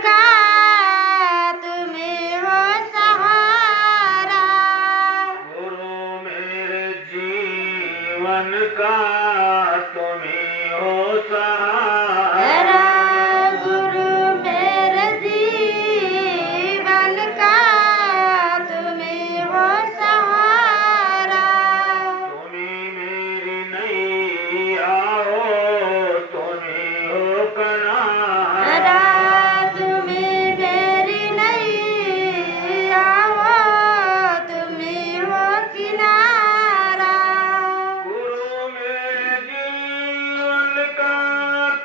का तुम्हें हो सहारा। गुरु मेरे जीवन का तुम्हें हो सहारा। गुरु मेरे जीवन का तुम्हें हो सहारा। तुम्हें मेरी नैया हो तुम्हें हो किनारा। तुम्हें मेरी नैया हो तुम्हें हो किनारा। गुरु मेरे जीवन का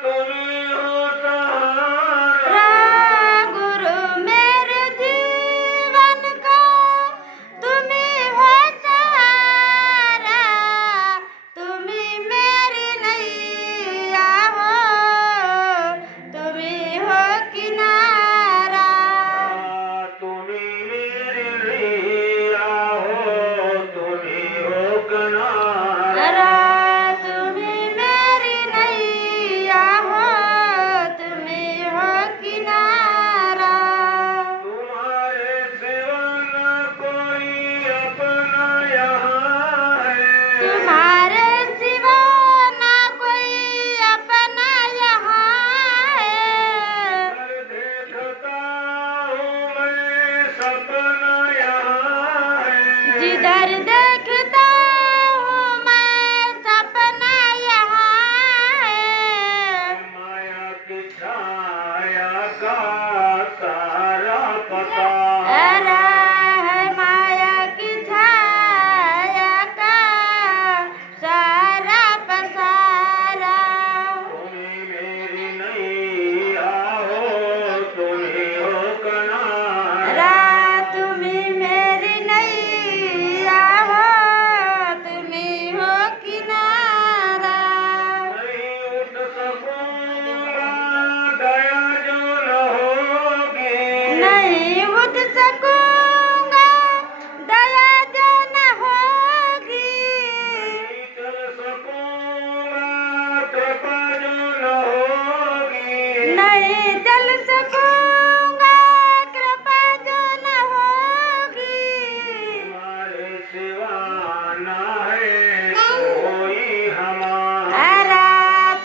तुम्हें हो सहारा। गुरु मेरे जीवन का तुम्हें हो सहारा। तुम्हें मेरी नैया हो तुम्हें हो किनारा। तुम्हें मेरी नैया हो तुम्हें हो किनारा। तुम्हें मेरी नैया हो तुम्हें हो किनारा। तुम्हारे सिवा न कोई अपना यहाँ है। तुम्हारे सिवा ना कोई अपना यहाँ है। पर देखता हूँ मैं सपना यहाँ है। जिधर देखता हूँ मैं सपना यहाँ है। माया की छाया का सारा पता। माया की छाया का सारा पसारा। तुम्हें मेरी नैया हो तुम्हें हो किनारा। तुम्हें मेरी नैया हो तुम्हें हो किनारा। नहीं उठ सकूंगा दया जो न होगी। नहीं उठ सकूंगा दया जो न होगी। नहीं चल सकूंगा कृपा जो न होगी। नहीं चल सकूंगा कृपा जो न होगी। तुम्हारे सिवा न है कोई हमारा।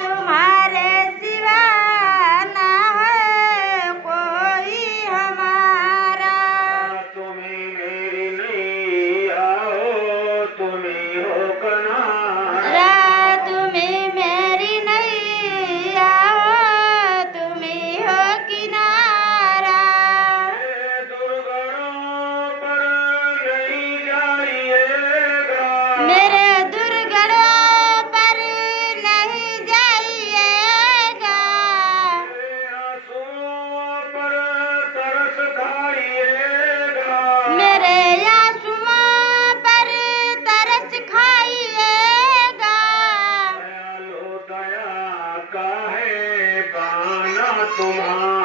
तुम्हारे सिवा ना है कोई हमारा। तुम्हें मेरी नैया हो तुम्हें हो किनारा। तुम्हें मेरी नैया हो तुम्हें हो किनारा। मेरे दुर्गणों पर नहीं जाइएगा। मेरे दुर्गणों पर नहीं जाइएगा। आंसुओं पर तरस खाइएगा। मेरे आंसुओं पर तरस खाइएगा। दयालु दया का है बाना तुम्हारा।